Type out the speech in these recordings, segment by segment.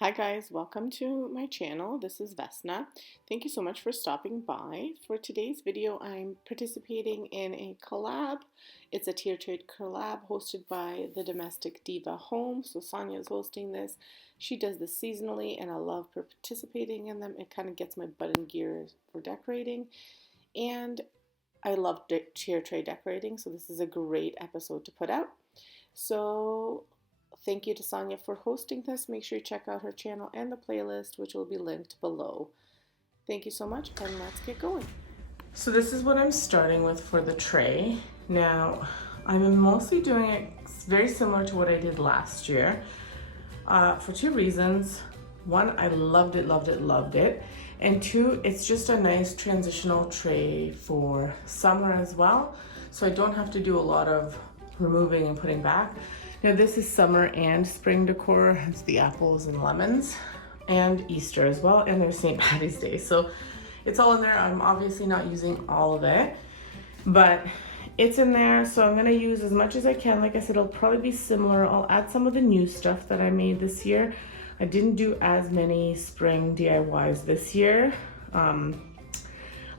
Hi guys, welcome to my channel. This is Vesna. Thank you so much for stopping by. For today's video, I'm participating in a collab. It's a tier trade collab hosted by the Domestic Diva Home. So Sonia is hosting this. She does this seasonally and I love participating in them. It kind of gets my butt in gear for decorating. And I love tier trade decorating, so this is a great episode to put out. So thank you to Sonia for hosting this. Make sure you check out her channel and the playlist, which will be linked below. Thank you so much, and let's get going. So this is what I'm starting with for the tray. Now, I'm mostly doing it very similar to what I did last year for two reasons. One, I loved it. And two, it's just a nice transitional tray for summer as well. So I don't have to do a lot of removing and putting back. Now this is summer and spring decor. It's the apples and lemons and Easter as well. And there's St. Patty's Day. So it's all in there. I'm obviously not using all of it, but it's in there. So I'm gonna use as much as I can. Like I said, it'll probably be similar. I'll add some of the new stuff that I made this year. I didn't do as many spring DIYs this year.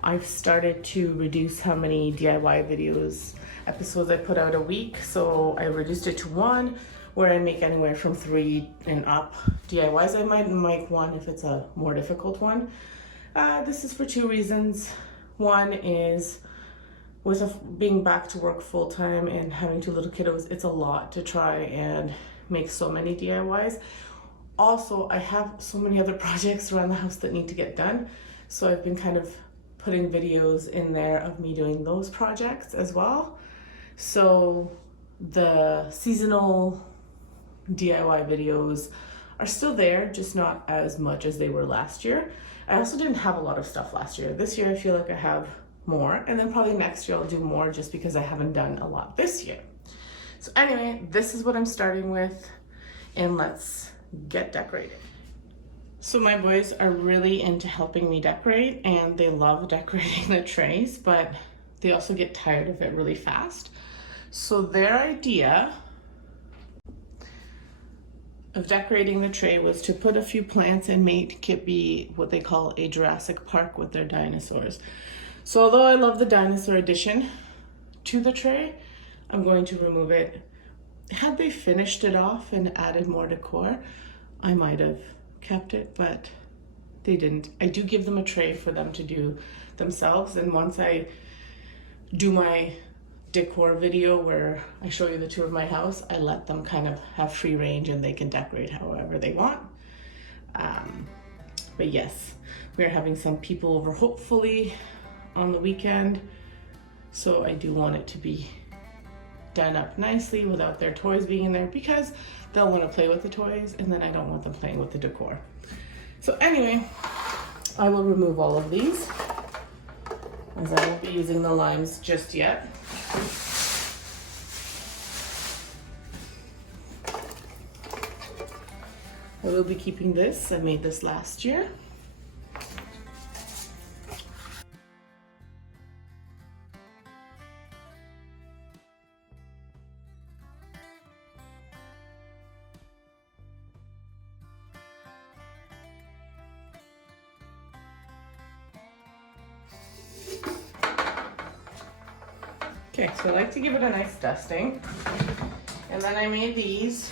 I've started to reduce how many DIY episodes I put out a week. So I reduced it to one, where I make anywhere from 3 and up DIYs. I might make one if it's a more difficult one. This is for two reasons. One is with being back to work full time and having two little kiddos, it's a lot to try and make so many DIYs. Also, I have so many other projects around the house that need to get done. So I've been kind of putting videos in there of me doing those projects as well. So the seasonal DIY videos are still there, just not as much as they were last year. I also didn't have a lot of stuff last year. This year I feel like I have more, and then probably next year I'll do more just because I haven't done a lot this year. So anyway, this is what I'm starting with, and let's get decorated. So my boys are really into helping me decorate, and they love decorating the trays, but they also get tired of it really fast. So their idea of decorating the tray was to put a few plants and make it be what they call a Jurassic Park with their dinosaurs. So although I love the dinosaur addition to the tray, I'm going to remove it. Had they finished it off and added more decor, I might have kept it, but they didn't. I do give them a tray for them to do themselves, and once I do my decor video where I show you the tour of my house, I let them kind of have free range and they can decorate however they want. But yes, we're having some people over hopefully on the weekend, so I do want it to be done up nicely without their toys being in there, because they'll want to play with the toys and then I don't want them playing with the decor. So anyway, I will remove all of these as I won't be using the limes just yet. I will be keeping this. I made this last year. Okay, so I like to give it a nice dusting. And then I made these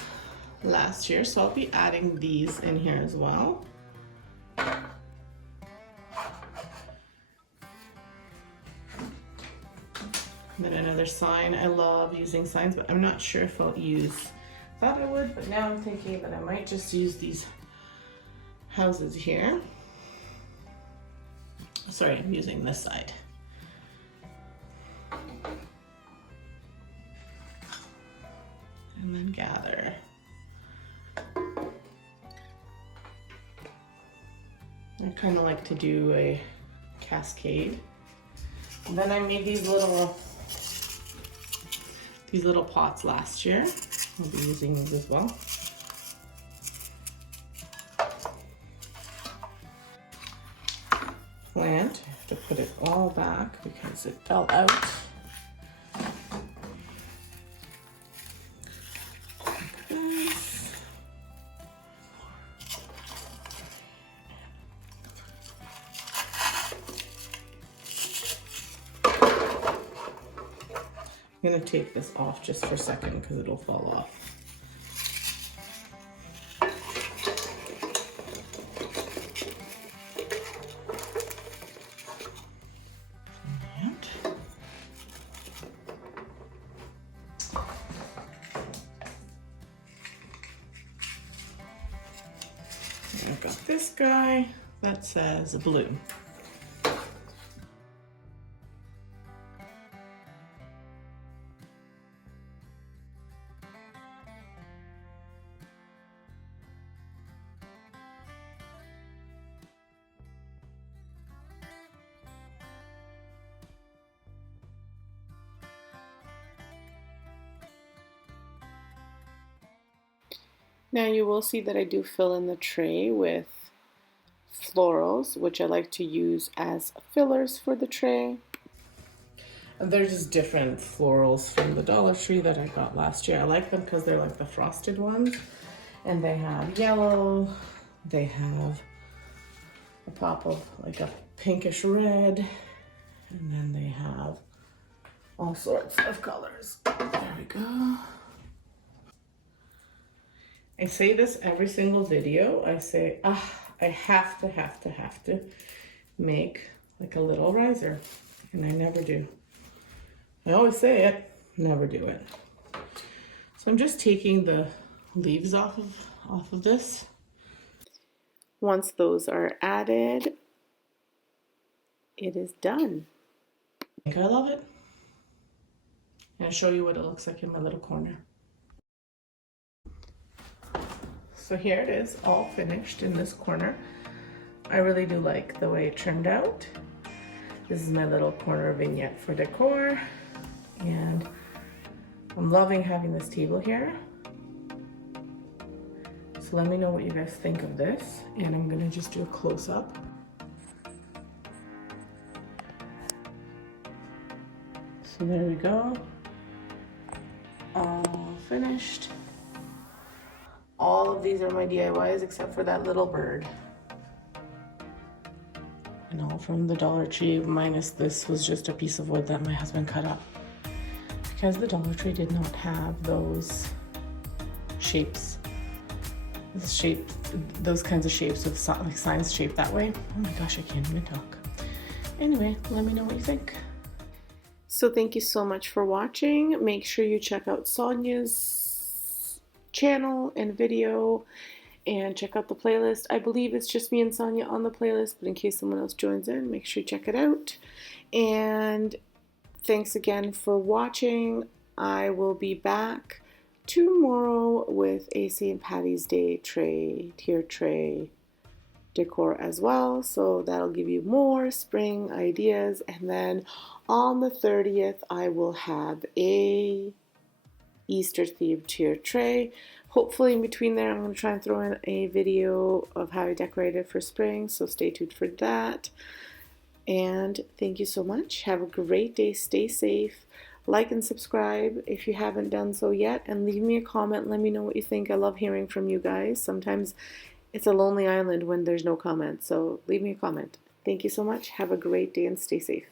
last year, so I'll be adding these in here as well. And then another sign. I love using signs, but I'm not sure if I'll use, thought I would, but now I'm thinking that I might just use these houses here. Sorry, I'm using this side. And then gather. I kind of like to do a cascade. And then I made these little pots last year. I'll be using these as well. Plant, I have to put it all back because it fell out. I'm going to take this off just for a second because it'll fall off. I've got this guy that says blue. Now you will see that I do fill in the tray with florals, which I like to use as fillers for the tray. And they're just different florals from the Dollar Tree that I got last year. I like them because they're like the frosted ones. And they have yellow, they have a pop of like a pinkish red, and then they have all sorts of colors. There we go. I say this every single video. I say, I have to make like a little riser. And I never do. I always say it, never do it. So I'm just taking the leaves off of this. Once those are added, it is done. I think I love it. And I'll show you what it looks like in my little corner. So here it is, all finished in this corner. I really do like the way it turned out. This is my little corner vignette for decor, and I'm loving having this table here. So let me know what you guys think of this, and I'm gonna just do a close-up. So there we go, all finished. All of these are my DIYs except for that little bird. And all from the Dollar Tree, minus this was just a piece of wood that my husband cut up. Because the Dollar Tree did not have those shapes. Those kinds of shapes with like signs shaped that way. Oh my gosh, I can't even talk. Anyway, let me know what you think. So thank you so much for watching. Make sure you check out Sonia's channel and video, and check out the playlist. I believe it's just me and Sonia on the playlist, but in case someone else joins in, make sure you check it out. And thanks again for watching. I will be back tomorrow with a St. Patty's Day tray, tier tray decor as well, so that'll give you more spring ideas. And then on the 30th I will have a Easter themed tier tray. Hopefully in between there I'm going to try and throw in a video of how I decorated for spring, so stay tuned for that. And thank you so much. Have a great day. Stay safe. Like and subscribe if you haven't done so yet, and leave me a comment. Let me know what you think. I love hearing from you guys. Sometimes it's a lonely island when there's no comments, so leave me a comment. Thank you so much. Have a great day and stay safe.